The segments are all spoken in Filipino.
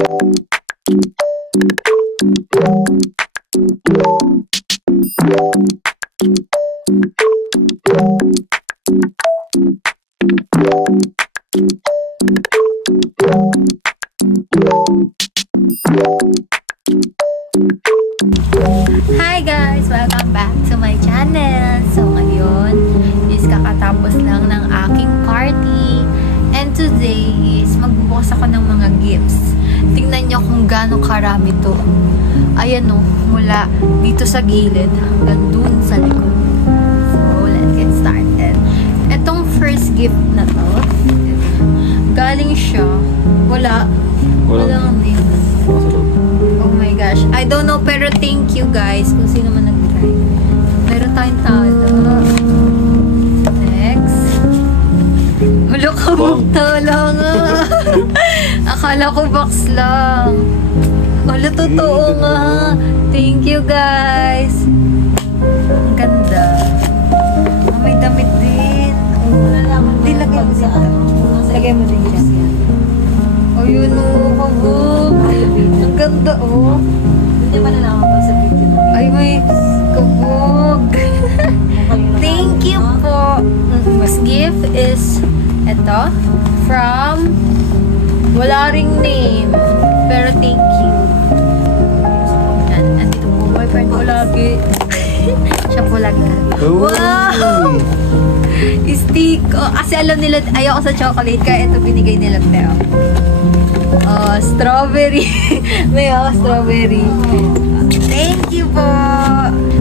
Hi guys! Welcome back to my channel. So ngayon is kakatapos lang ng aking party. And today is magbubukas ako ng mga gifts. Tingnan nyo kung gaano karami to. Ayan o, mula dito sa gilid hanggang dun sa likod. So let's get started. Etong first gift na to, galing siya. Walang name. Oh my gosh. I don't know, pero thank you guys kung sino man nag-try. Meron tayong talo. Next. Wala ka magtala nga. Akala ko box lang. Wala, totoo nga. Thank you guys. Ang ganda. Oh, may damit din. Hindi, lagay mo dito. Lagay mo din dyan. Oh, yun o. Kabog. Ang ganda o. Hindi ba nalaman pa sa video? Ay, may kabog. Thank you po. Mas gift is ito. From wala ring name. Pero thank you. Yan. Andito po. Boyfriend ko lagi. Siya po lagi. Wow! Stick. Oh, kasi alam nila, ayoko sa chocolate. Kaya ito binigay nila. Pero oh, strawberry. May strawberry. Thank you po.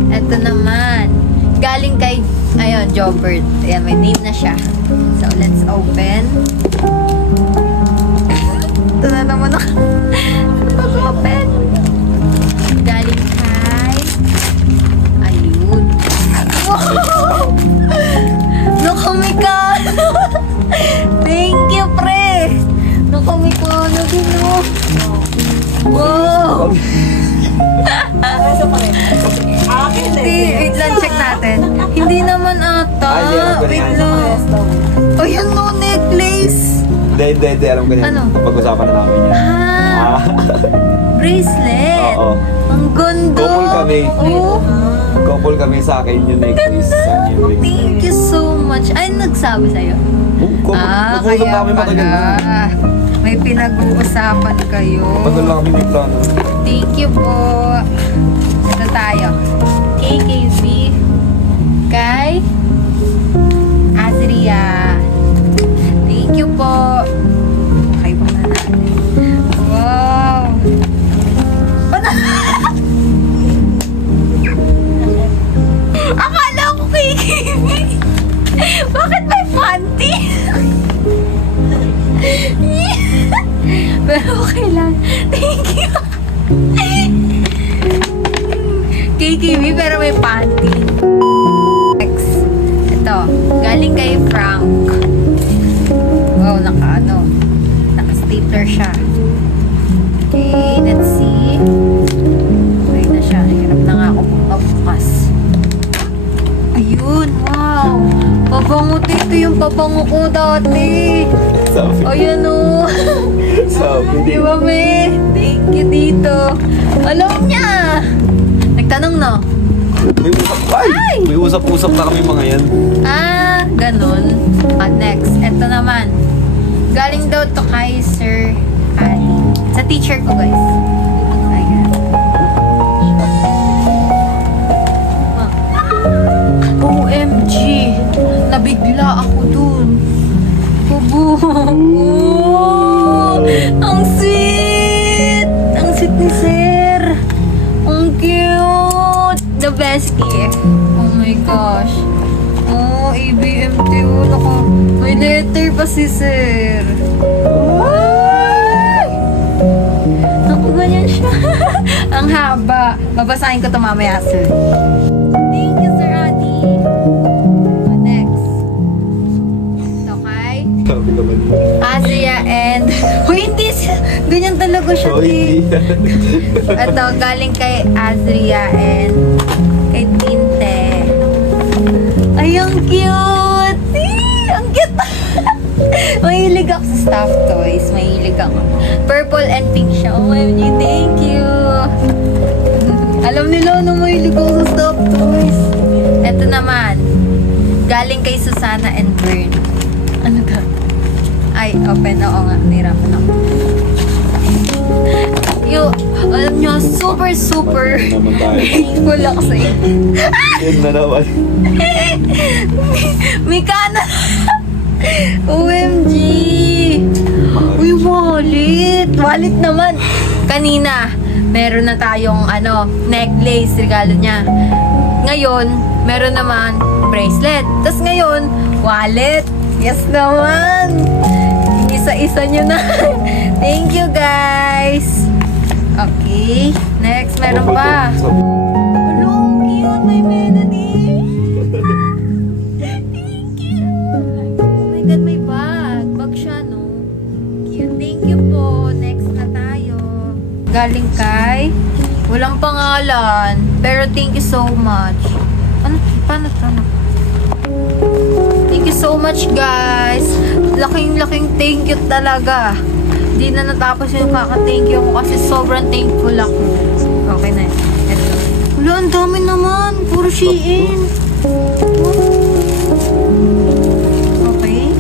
Ito naman. Galing kay, ayun, Jobert. Ayan, may name na siya. So, let's open. Ito na naman ako. Pag-open. Galing kay, ayun. Wow! Nakamikano. Thank you, pre. Nakamikano din, no? Wow! Hindi, wait lang, check natin. Hindi naman ata. Wait lang. Ayan, no, necklace. Hindi, alam ko niya. Ano? Pag-usapan na namin yan. Bracelet. Oo. Ang ganda. Couple kami. Oo. Couple kami sa akin yung necklace. Thank you so much. Ay, nagsabi sa'yo? Nag-uusap Kaya namin matagal na. pala. May pinag-uusapan kayo. Matagal lang kami may plano. Thank you po. Ito tayo. KKB kay Azria. Thank you po. Okay pa na natin. Wow. Akala ko KKB. Bakit may panty? Pero okay lang. Thank you. KKB pero may panty. Next. Ito. Galing kay Frank. Wow, naka-stapler siya. Okay, let's see. Okay na siya. Hirap na nga ako magbukas. Ayun, wow. Pabango dito yung pabango ko dati. Ayan o. Di ba, me? Thank you dito. Alam niya. Nagtanong, no? May usap-usap na kami mga yan. Ganun. Next. Ito naman. Galing daw to kay Sir Ali. Sa teacher ko, guys. Ayan. OMG. Nabigla ako dun. Ang sweet! Ang sweet ni Sir. Ang cute! The best gift. Oh my gosh. Oh, ABMT. Naku, may letter pa si Sir. Naku, ganyan siya. Ang haba. Babasahin ko ito mamaya, Sir. Thank you, Sir Adi. Next. Ito kay Azria and hindi ganyan talaga siya. Ito galing kay Azria and kay Tinte. Ay, ang cute. Ang cute. Mahilig ako sa stuffed toys. Mahilig ako. Purple and pink siya. Hello, na mahilig ako sa stuffed toys. Ito naman. Galing kay Susana and Bern. Ano ka? Ay, open. Oo nga, nahirapan ako. Alam nyo, super Naman tayo. grateful ako sa inyo. Yun na naman. Mikana! OMG! Uy, wallet! Wallet naman! Kanina, meron na tayong necklace, regalo niya. Ngayon, meron naman bracelet. Tapos ngayon, wallet. Yes naman! Isa-isa nyo na. Thank you, guys! Okay. Next, meron pa. Hello, cute! May melody! Thank you! Oh my God, may bag. Bag siya, no? Cute. Thank you po. Next na tayo. Galing kay... Walang pangalan. Pero thank you so much. Paano ito? Thank you so much, guys. Laking thank you talaga. Hindi na natapos yung kaka-thank you ko kasi sobrang thankful ako. Okay na. Ito. Wala, ang dami naman. Puro Shein. Okay.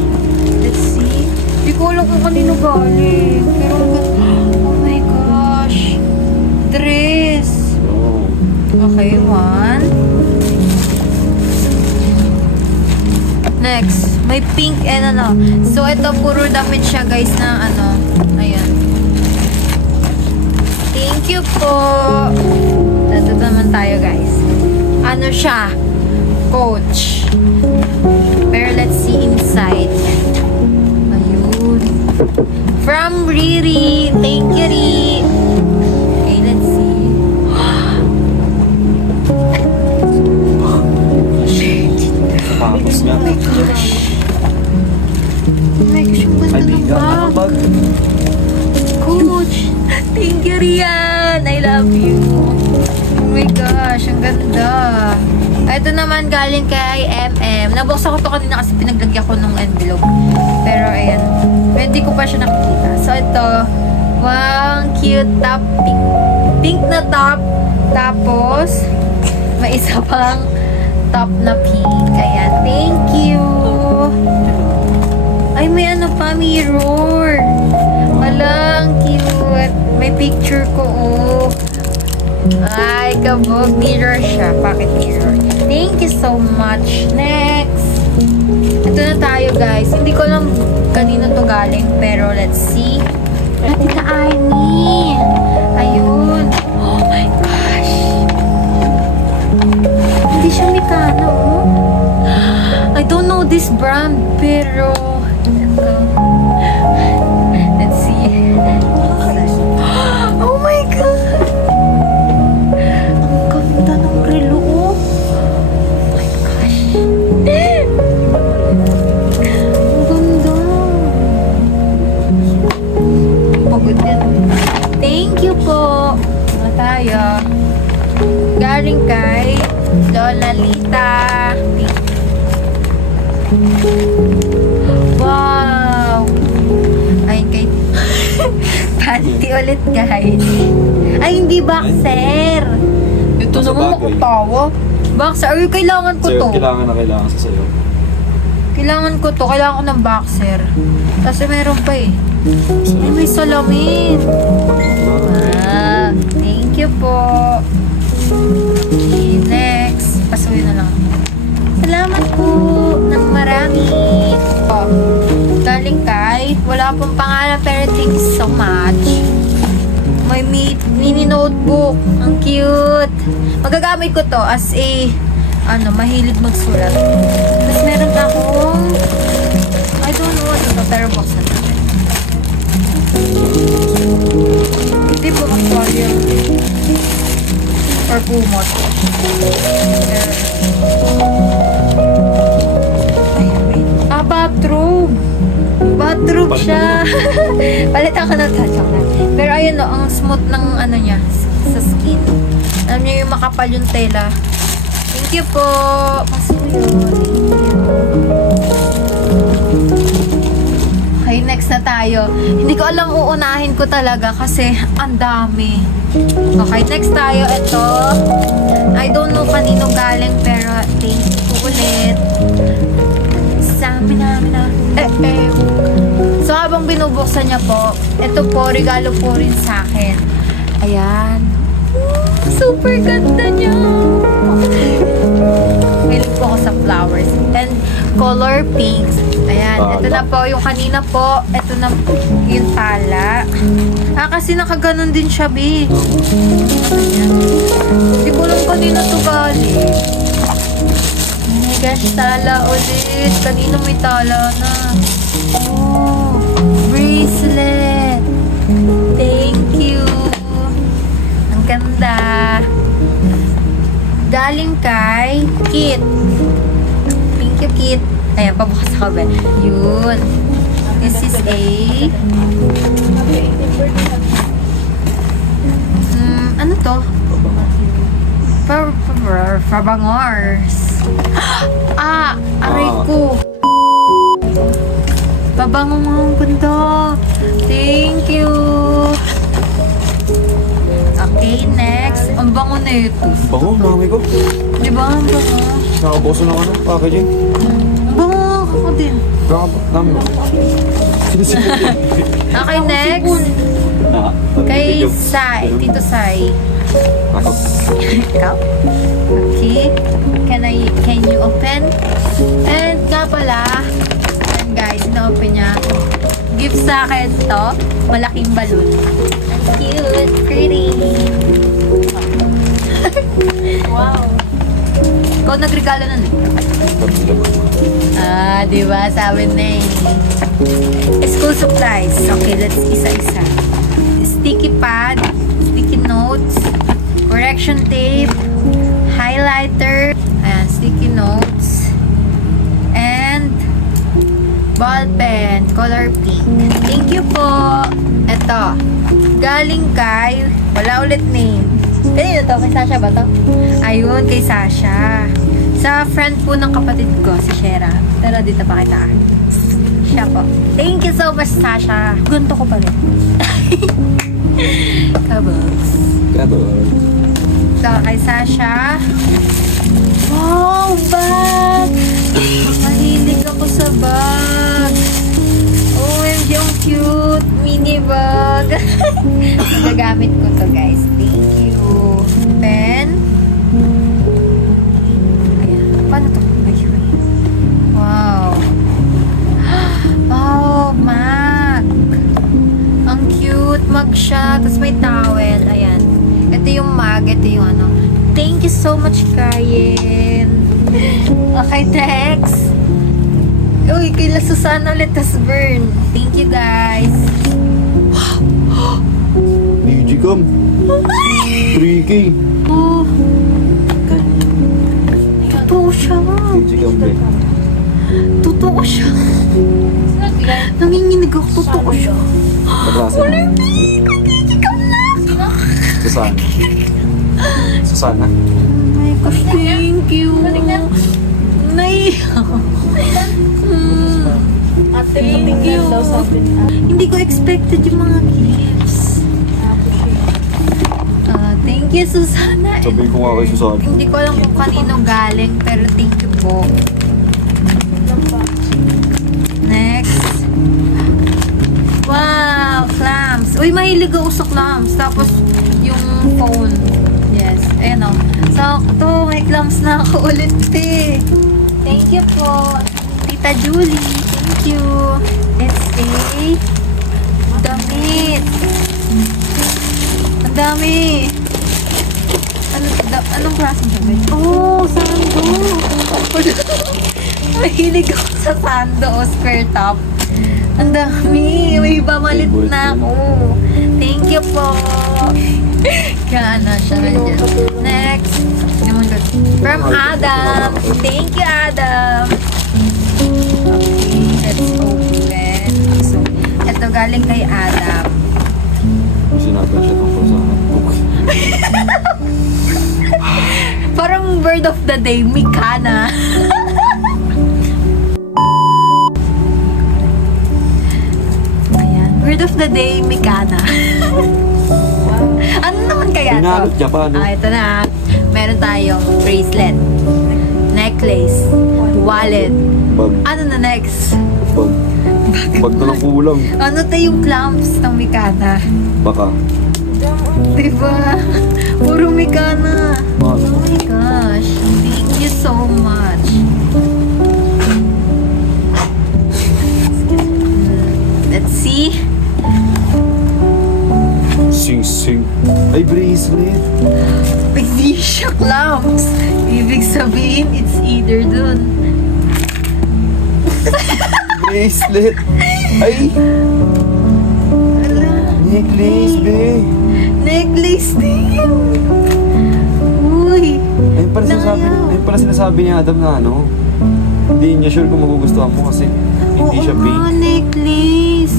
Let's see. Hindi ko alam kung kanino galing. Pero, oh my gosh. Dress. Okay, one. Next, may pink and So, ito, puro damit siya, guys, na ayan. Thank you po. Ito naman tayo, guys. Ano siya? Coach. Pero let's see inside. Ayun. From Riri. Thank you, Riri. Okay, let's see. Tapos nga. Oh my gosh, yung ganda ng Ano bag. bag? Coach! Thank you, Rian! I love you. Oh my gosh, ang ganda. Ito naman galing kay MM. Nabuksan ko to kanina kasi pinaglagyan ko nung envelope. Pero ayan, hindi ko pa siya nakikita. So ito, wow, cute top. Pink na top. Tapos, may isa pang top na pink. Ayan, thank you. Ay, may pa, mirror. Walang cute. May picture ko, oh. Ay, kabog. Mirror siya. Pocket mirror. Thank you so much. Next. Ito na tayo, guys. Hindi ko alam kanino to galing, pero let's see. Tita Arnie. Ayun. Oh my gosh. Hindi siya Mikana, oh. I don't know this brand, pero ito. Let's see. Oh my God! Ang ganda ng relo, oh. Oh my gosh. Ang ganda. Pagod din. Thank you po. Mga tayo. Galing kay Lola Lita. Wow! Ay, kay panty ulit, guys. Ay, hindi boxer. Ito Sa naman bagay. makatawa. Boxer. Ay, kailangan ko Sa'yo, to. kailangan sa sa'yo. Kailangan ko to. Kailangan ko ng boxer. Kasi meron pa eh. Ay, may salamin. Ah, thank you po. Okay, next. Pasuhin na lang. Salamat po ng marami. Oh, galing kay, wala pong pangalan pero thank you so much. May mini notebook. Ang cute. Magagamit ko to as a, mahilig magsulat. Tapos meron pa akong, I don't know what ito, pero box na natin. Hindi po aquarium. Or kumot. Bathrobe. Bathrobe siya. Palitan ka na to. Pero ayun no, ang smooth ng niya sa skin. Alam niyo yung makapal yung tela. Thank you po. Masuyo. Thank you. Okay, next. next na tayo. Hindi ko alam uunahin ko talaga kasi ang dami. Okay, next tayo. Ito. I don't know kanino galing pero thank you ulit. Sa amin na. So, habang binubuksan niya po, ito po, regalo po rin sa akin. Ayan. Super ganda niya. Feeling po ako sa flowers. And color pink. Ayan. Ito na po yung kanina po. Ito na po yung tala. Kasi nakaganon din siya, B. Hindi ko lang kanina to galing. Oh my gosh, tala ulit. Kanina may tala na. Oh, bracelet. Thank you. Ang ganda. Galing kay Kit. Thank you, Kit. Ayan, pabukas ako ba? Yun. This is a... ano to? Pabangors. Aray ko. Pabangong ang ganda. Thank you. Okay, next. Ang bango na ito. Bango, mami ko. Di ba? Ang bango. Nakaboso ng ano, packaging. Ang bango ako din. Dami ko. Okay, next. Kay Sai. Tito Sai. Ako. Ikaw? Okay. Can you open? And nga pala, and guys, na-open niya. Gift sa akin to. Malaking balloon. Cute. Pretty. Wow. Ikaw nagregalo nun eh. Diba? Sabi na eh. School supplies. Okay, let's isa-isa. Sticky pad. Sticky notes. Correction tape. Highlighter. Ayan, sticky notes. And ball pen. Color pink. Thank you po. Ito. Galing kay... Wala ulit name. Kanino to? Kay Sasha ba to? Ayun, kay Sasha. Sa friend po ng kapatid ko, si Shera. Pero dito pa kita. Siya po. Thank you so much, Sasha. Ganto ko pa rin. Kabos. So, kay Sasha. Wow, bag! Mahilig ako sa bag. OMG, ang cute. Mini bag. Magagamit ko to, guys. Thank you. Pen. Ayan. Paano to? Ayun. Wow. Oh, mag. Ang cute. Mag siya. Tapos may towel. Ayan. Ito yung mag. Ito yung ano. Thank you so much, Kayen. Okay, next. Uy, kay La Susana ulit. Tas burn. Thank you, guys. Digicam. 3K. Oh. Totoo siya. Digicam, be. Totoo siya. Nanginginig ako. Totoo siya. Kaklase mo. Susana. Susana. Oh my gosh, thank you. Naiyak. Thank you. Hindi ko expected yung mga gifts. Thank you, Susana. Sabihin ko nga kay Susana. Hindi ko alam kung kanino galing, pero thank you po. Next. Wow, clams. Uy, mahilig ako sa clams. Tapos, yung phone. Yes, ayan o. Sakto, may clams na ako ulit eh. Thank you po. Tita Julie, thank you. It's a damit. Ang dami. Anong klaseng damit? Oh, sando. Mahilig ako sa sando o square top. Ang dami. May pamalit na ako. Thank you po. Kaya na siya nandiyan. Next. From Adam. Thank you, Adam. Okay, let's open. So, ito galing kay Adam. Sinabi siya tungkol sa book. Parang word of the day, Mikana. Word of the day, Mikana. Ano naman kaya to? Hinalot niya pa, no? Ito na. Meron tayong bracelet, necklace, wallet. Bag. Ano na next? Bag. Bag na lang kulang. Ano tayong clamps ng Mikana? Baka. Diba? Puro Mikana. Baka. Oh my gosh. Thank you so much. Let's see. Sing. Ay, bracelet. Hindi siya clamps. Ibig sabihin, it's either dun. Bracelet. Ay, Ala, necklace, be. necklace din. Uy. Ayun pala sinasabi ni Adam na ano. Hindi niya sure kung magugustuhan mo kasi hindi siya Oo pink. nga, necklace.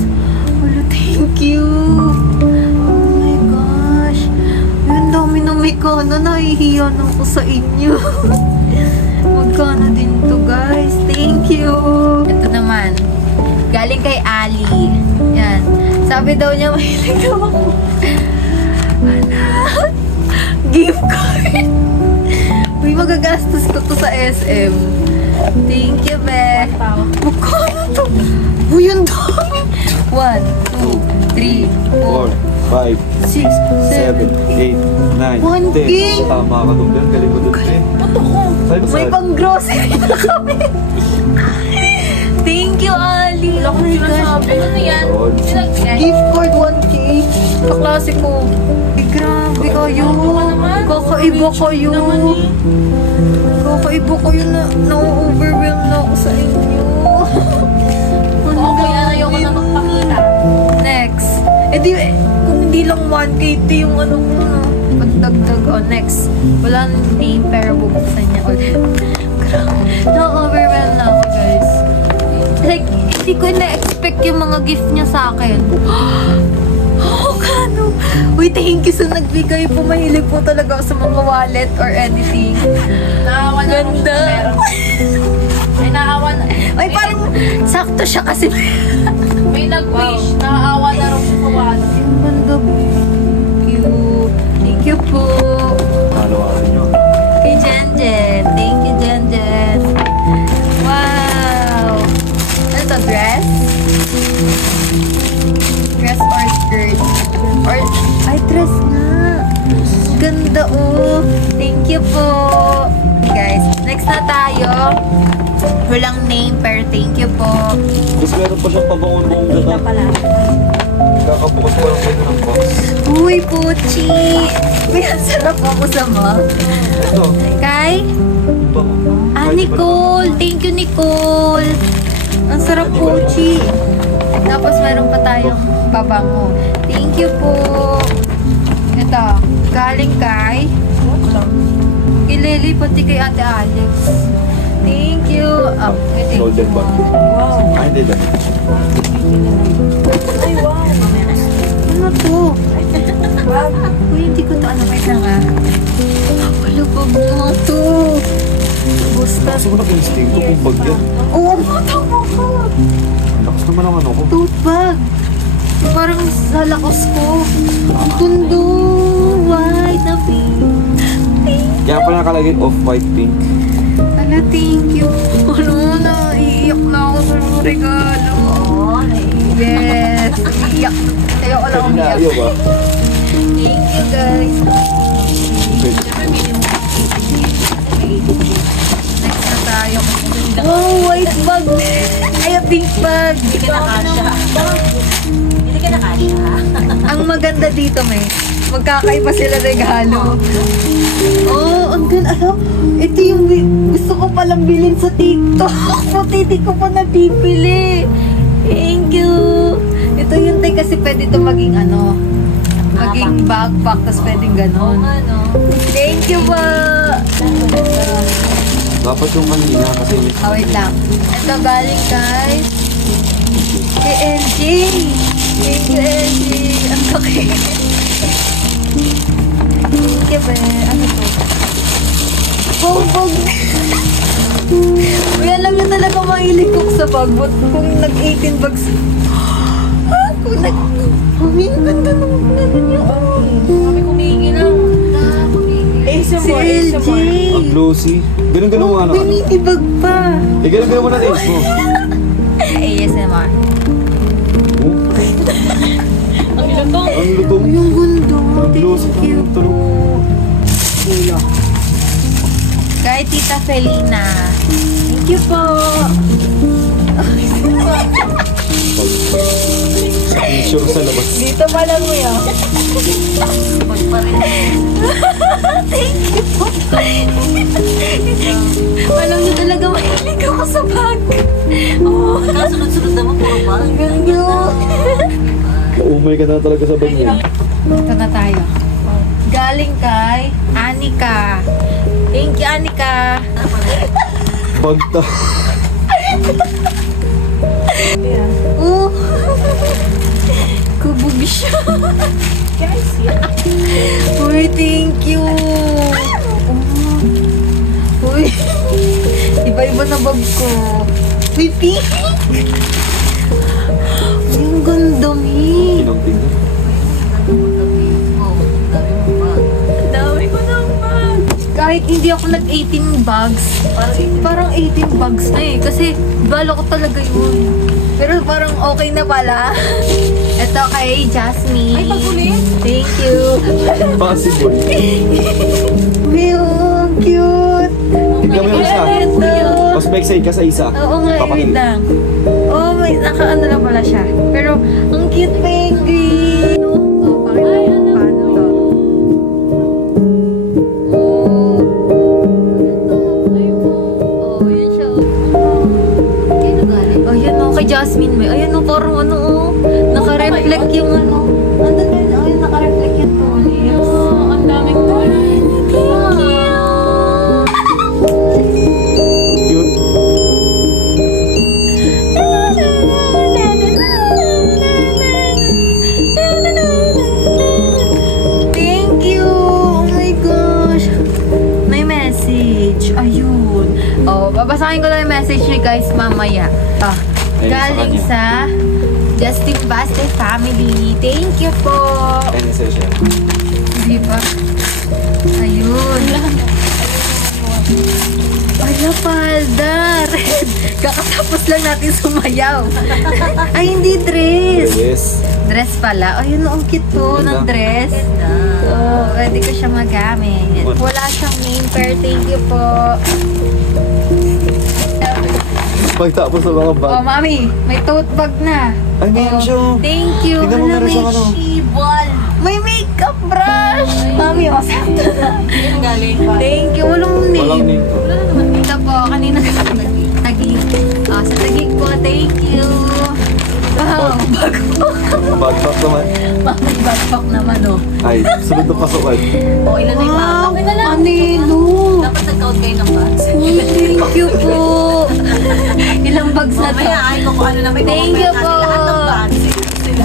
Wala, thank you. Oh my gosh. Yung dami na Mikana. Nahihiya na ako sa inyo. Magkano din to, guys. Thank you. Ito naman. Galing kay Ali. Yan. Sabi daw niya, mahilig daw ako. Anak. Gift card. Uy, magagastos ko to sa SM. Thank you, be. Magkano to? Uy, ang dami. 1, 2, 3, 4, 4, 6, 7, 5, 7, 8, 9, 1K. 10. Tama ka doon, girl. Galing mo doon, eh. May pang-grocery na kami. Thank you, Ali. Oh my gosh. Ano yan? Gift card 1K. Kaklase ko. Eh, grabe kayo. Kakaiba kayo. Kakaiba kayo na na-overwhelm na ako sa inyo. Oo, kaya ayoko na magpakita. Next. Kung hindi lang 1K, ito yung ano ko na. Pagdagdag. Oh, next. Wala nang name, pero bubuksan niya ulit. Grabe. Na-overwhelm na ako, guys. Like, hindi ko na-expect yung mga gift niya sa akin. Oh, kano? Uy, thank you sa nagbigay po. Mahilig po talaga ako sa mga wallet or anything. Naawa na ako Ganda. sa meron. Ay, naawa na. Uy, parang sakto siya kasi. May nag-wish. Naawa na rin sa wallet. Ang ganda po. Thank you. Thank you po. Halo-halo nyo. Kay Jen. Thank you, Jen. Wow. Ano to, dress? Dress or skirt? Ay, dress nga. Ganda, oh. Thank you po. Guys, next na tayo. Walang name, pero thank you po. Tapos meron pa siyang pabangon-bangon Kita dito. pala. Kakabukas pa lang kayo ng box. Uy, Puchi. May ang sarap ako sa mug. Ito. Kay? Bango. Nicole. Thank you, Nicole. Ang sarap, Puchi. Tapos meron pa tayong babango. Thank you po. Ito. Galing kay Lily, pati kay Ate Alex. Thank you. Thank Golden you. bag. Wow. Ay, hindi lang. Ay, wow. Ano to? Uy, hindi ko to ano. Wait lang ah. Wala pa mga to. Basta. Gusto ko na instinct ko kung bag yan. Oo, tama ka. Lakas naman ang ano ko. Tote bag. Parang sa lakos ko. Ang tundo. White na pink. Kaya pala nakalagay off-white pink. Ala, thank you. Ano na, iiyak na ako sa mga regalo. Yes, iiyak. Ayoko lang umiyak. Ayaw ba? Thank you, guys. Next na tayo. Oh, white bag. Ay, pink bag. Hindi ka nakasya. Hindi ka nakasya. Ang maganda dito, may magkakaiba sila regalo. Oh, ang ganda. Ano? Ito yung gusto ko palang bilhin sa TikTok. Hindi ko pa nabibili. Thank you. Ito yung tay kasi pwede ito maging ano, maging backpack, tapos pwedeng ganon. Ano? Thank you ba? Dapat yung kanina kasi Oh, wait lang. Ito galing kay LJ. Thank you, LJ. Ang laki. Thank you ba? Ano to? Bog. Uy, alam niyo talaga mahilig ko sa bag. But kung nag-18 bags... Mami, ang ganda naman na niya. Kami kumingin lang. Si LJ. Ang glossy. Ganun-ganun mo ano. Binitibag pa. Ganun-ganun mo na taste mo. ASMR. Oh, Ang lutong. ang lutong. Ay, ang ganda. Ang glossy. Thank you Ang po. tulog. Kay Tita Felina. Thank you po. Picture sa labas. Dito pa lang mo yun. Thank you po. Alam niyo talaga mahilig ako sa bag. Oh, Sunod-sunod naman puro ba? ang ganda. Umay ka na talaga sa bag niya. Ito na tayo. Galing kay Anika. Thank you, Anika. Pagta. Oh. Kubog siya. Guys, Uy, thank you. Uy. Iba-iba na bag ko. Uy, pink. Uy, ang ganda, Mi. Kinunting na. Ang dami ko ng bag. Kahit hindi ako nag-18 bags, parang 18 bags na eh. Kasi bala ko talaga yun. Pero parang okay na pala. Ito kay Jasmine. Ay, pag-uli? Thank you. Possible. Uy, oh, cute. Tignan mo yung isa. Ito. Mas may excited ka sa isa. Oo nga, wait Papakita. lang. Oo, may naka-ano lang pala siya. Pero, ang cute penguin. Oh, pakita mo kung paano to. Oh, yan siya. Oh, yan oh, kay Jasmine may. Ayan oh, parang ano oh. Naka-reflect yung ano. Andun na yun, oh, yung naka-reflect yung tulips. ang daming toys. Cute. Thank you! Oh my gosh! May message. Ayun. Oh, babasahin ko na yung message niyo guys mamaya. Ah, Ayun, sa galing kanya. sa Justin Baste family. Thank you po! Ayun yung siya. Di ba? Ayun. Ala, palda. Red. Kakatapos lang natin sumayaw. Ay, hindi dress. Yes. Dress pala. Ayun, ang cute po ng dress. Oo, pwede ko siya magamit. Wala siyang name pero thank you po. Pagtapos sa mga bag. Oh, mami, may tote bag na. Ay, meron siya. Thank you. Tingnan mo, Hala, meron may siyang ano. shibol. May makeup brush. Mami, oh, sakto na. Yan galing pa. Thank you. Walang Walang name. name to. Ito po, kanina Tagig. Ah, sa Tagig po, thank you. Wow, Bagpak naman. Mami, backpack naman, oh. Ay, sunod na pasukan. O, ilan na yung mga? Wow, Okay na lang. Anelo. Dapat nag-count kayo ng bags. Uy, thank you po. Ilang bags na to? Mamaya, ay, kung ano na may Thank you kukumpare po. natin lahat ng bags. Sila.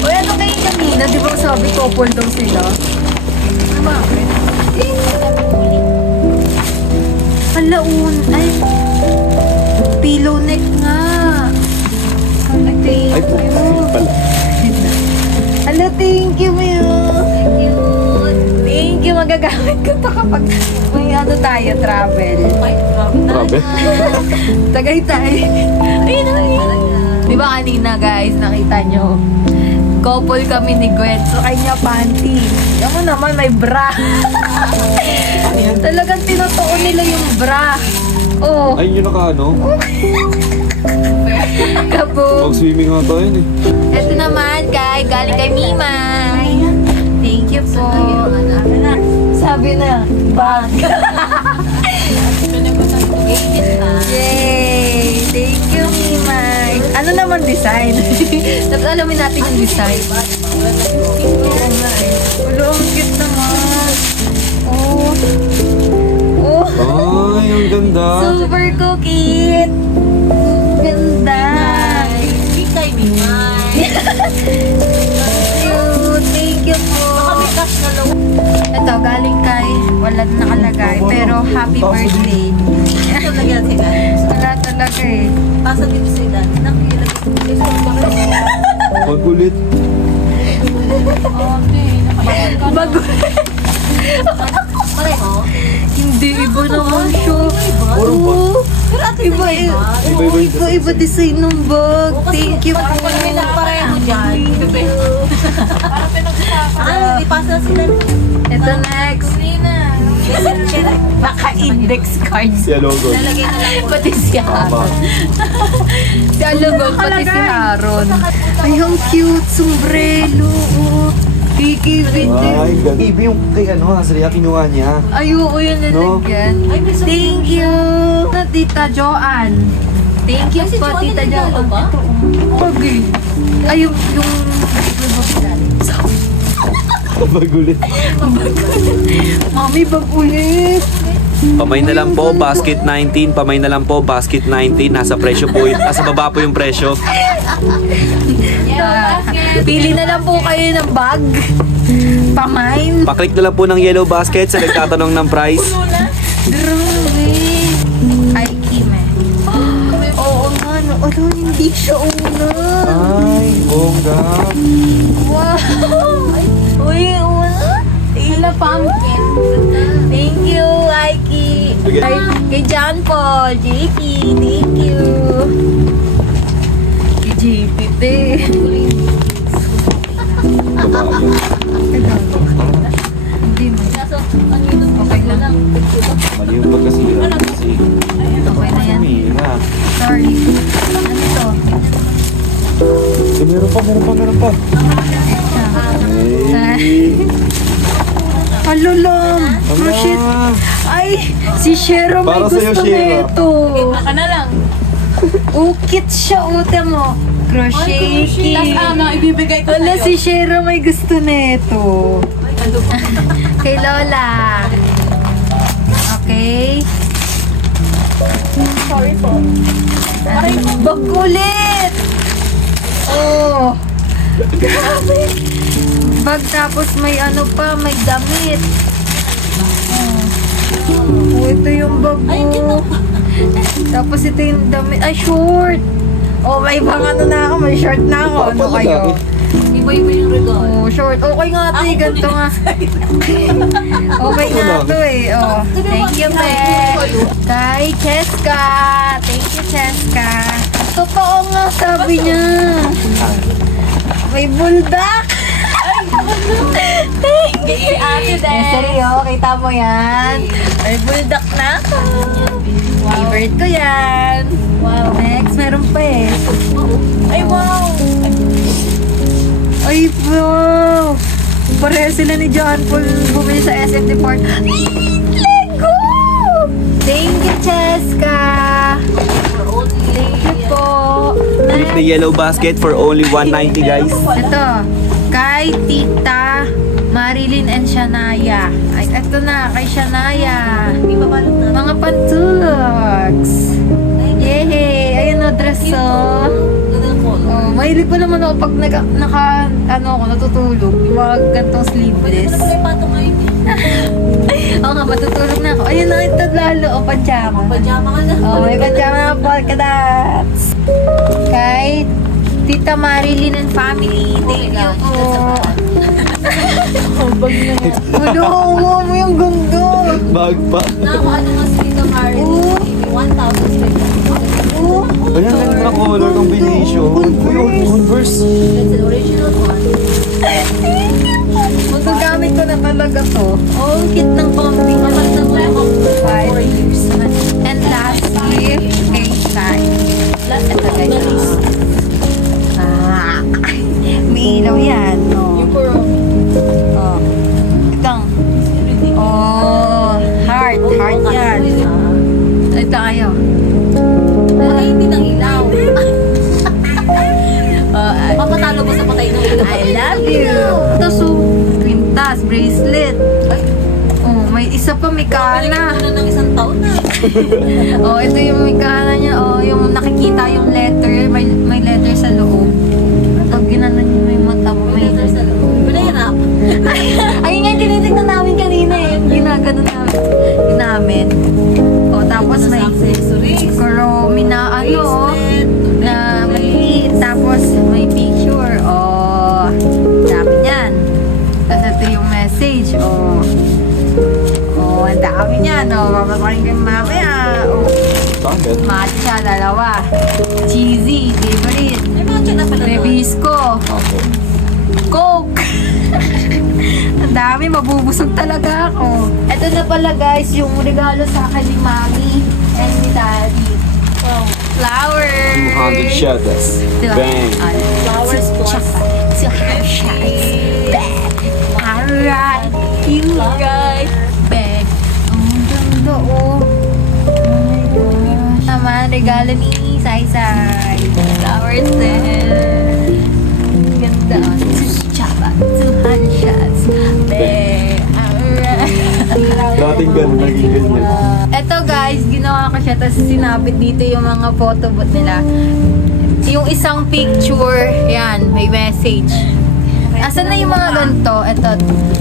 Uy, ano kayo kanina? Di ba sabi couple daw sila? Bakit? Halaun. Ay. Pillow neck nga. Thank Ay, po. you. Pala. Hala, thank you, Mio. Cute. Thank you. Magagamit ko to kapag may ano tayo, travel. Ay, grabe na. Grabe. Tagaytay. Ayun, ayun. Di ba kanina, guys, nakita nyo? Couple kami ni Gwen. So, kanya panty. Yan mo naman, may bra. Talagang tinutuon nila yung bra. Oh, Ayun yung naka-ano. kabog. Mag-swimming nga tayo yun eh. Ito naman, galing kay Mimay. Thank you po. Sabi na, bag. Yay! Thank you, Mimay. Ano naman design? Dapat alamin natin yung design. Oo nga eh. Ulo, ang cute naman. Oh. Oh. Ay, ang ganda. Super cute. Ganda. Ikay, Mimay. Thank you po. May cash na lang. Ito, galing kay, wala nakalagay, pero happy birthday. Ito lagyan sila. Wala talaga eh. Pasa dito sa ilan. Nakilagay ko. Magulit. Bago. Pareho? Hindi, iba naman siya. Puro ba? Pero ate Iba, iba design ng bag. Thank you po. Parang may nagpareho dyan. Parang pinagsasabi. Hindi pasa sila. Ito next. Naka-index cards. Si logo. Lalagay na lang. Pati si Tama. Haron. Si Alubog, pati si Haron. Ay, ang cute. Sombrero. Kikibit Ay, din. ganda. Ibi yung kay ano, Azria, kinuha niya. Ay, oo, yun nalagyan. Ay, may sumunod Thank you. Na Tita Joanne. Thank you Ay, si po, Joanne Tita nagregalo Joanne. ba? Pagi. Ay, yung... Magulit. Mami, bag ulit. Pamay na lang po, basket 19. Pamay na lang po, basket 19. Nasa presyo po yun. Nasa baba po yung presyo. Pili na lang po kayo ng bag. Pamain. Paklik na lang po ng yellow basket sa nagtatanong ng price. Grabe. Ay, Kime. Oo nga, no. Ano, hindi siya una. Ay, bongga. Wow. Uy, una. Sila pumpkin. Thank you, Aiki. Ay, kay John Paul, JP, thank you. Kay JP, te. Babae. Hindi mo. Kaso, ang yun Okay lang. Mali yung pagkasira. Kasi, Okay na yan. Mira. Sorry. Ano to? Meron pa. Hey. Alulong. Crochet. Ay, si Shero may Para sa'yo, gusto Shera. nito. Baka na lang. Ukit siya, ute mo. Crochet kit. Ibibigay ko Wala, si Shero may gusto nito. Kay Lola. Okay. Sorry po. Bag ulit! Oh. Grabe. Bag tapos may ano pa, may damit. Oh, ito yung bag ko. Tapos ito yung damit. Ay, short. Oh, may ibang ano na ako. May short na ako. Ano kayo? Iba-iba yung regalo. Oh, short. Okay nga ito eh. Ganito nga. Okay nga ito eh. Oh, thank you, Beth. Kay Cheska. Thank you, Cheska. Totoo nga sabi niya. May buldak. Thank you. Ate Des. Seryo, kita mo yan. May buldak na ako. Favorite ko yan. Wow. Next, meron pa eh. Ay, wow. Ay, wow! Pareho sila ni John Paul bumili sa SM Deport. Lego! Thank you, Cheska! Thank you po. Ulit na yellow basket for only 190 guys. Ito, kay Tita Marilyn and Shania. Ay, ito na, kay Shania. Di ba balot na? Mga pantulags. Yay! Ayun o, dress o. Oh, mahilig pa naman ako pag natutulog. Yung mga gantong sleeveless. Pwede ko na patong ngayon eh. Oo nga, matutulog na ako. Ayun na, ito lalo. O, pajama. Pajama ka na. Oh, may pajama na polka dots. Kay Tita Marilyn and family. Thank you po. Tulungan mo yung gundo. Bag pa. Ano nga si Tito Mari? Oh. 1,000. Oh, Ayan, ganda na color combination. Uy, Converse. That's the original one. magagamit ko na talaga to. Oh, kit ng combi. Kapag na mo ako 4 years. And lastly, kay Sai. Last Ito na guys. Ah, may ilaw yan. Oh. Yung puro. Oh. Itong. Oh, heart. Heart yan. Ito ayaw. Ay, hindi nang ilaw. Papatalo mo sa patay ng ilaw. I love you. Ito so, quintas, bracelet. Ay, Oh, may isa pa may kana. na ng isang taon na. Oh, ito yung may kana niya. Oh, yung nakikita yung letter. May letter sa loob. Pag ginanon niyo yung mata mo, may Letter sa loob. Pinahirap. Ayun nga, tinitignan namin kanina eh. Ginaganon namin. Oh, tapos may accessories. Kuromina message. Oh. Oh, ang dami niya, no? Mapapakin kayo mamaya. Oh. Bakit? Matcha, dalawa. Cheesy, favorite. May mga na pala doon. Rebisco. Ako. Coke. Ang dami, mabubusog talaga ako. Ito na pala guys, yung regalo sa akin ni Mami and ni Daddy. Wow. Flowers. 200 shadows. Bang. Flowers plus. 200 shots. Bang. Alright. You guys. Bang. Ang ganda oh. Naman, regalo ni Sai-Sai. Flowers din. Ganda. 200 shots. Bang. Alright. Dating ganun, naging ganyan. Eto guys, ginawa ko siya tapos sinabit dito yung mga photo booth nila. Yung isang picture, yan, may message. Asan na yung mga ganito? Eto.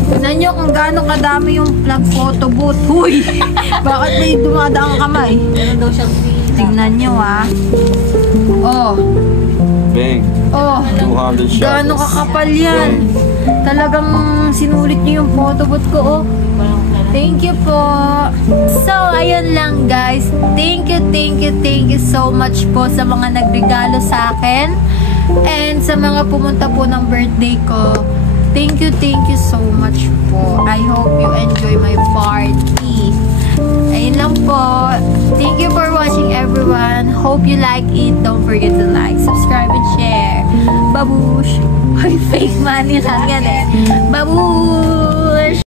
Tignan nyo kung gaano kadami yung plug photo booth. Huy! Bakit may dumadaang kamay? Meron daw siyang free. Tignan nyo ah. Oh. Bang. Oh. 200 shadows. Gaano kakapal yan. Talagang sinulit nyo yung photo booth ko oh. Thank you po. So, ayun lang guys. Thank you so much po sa mga nagregalo sa akin. And sa mga pumunta po ng birthday ko. Thank you so much po. I hope you enjoy my party. Ayun lang po. Thank you for watching everyone. Hope you like it. Don't forget to like, subscribe, and share. Babush! Ay, fake money lang yan eh. Babush!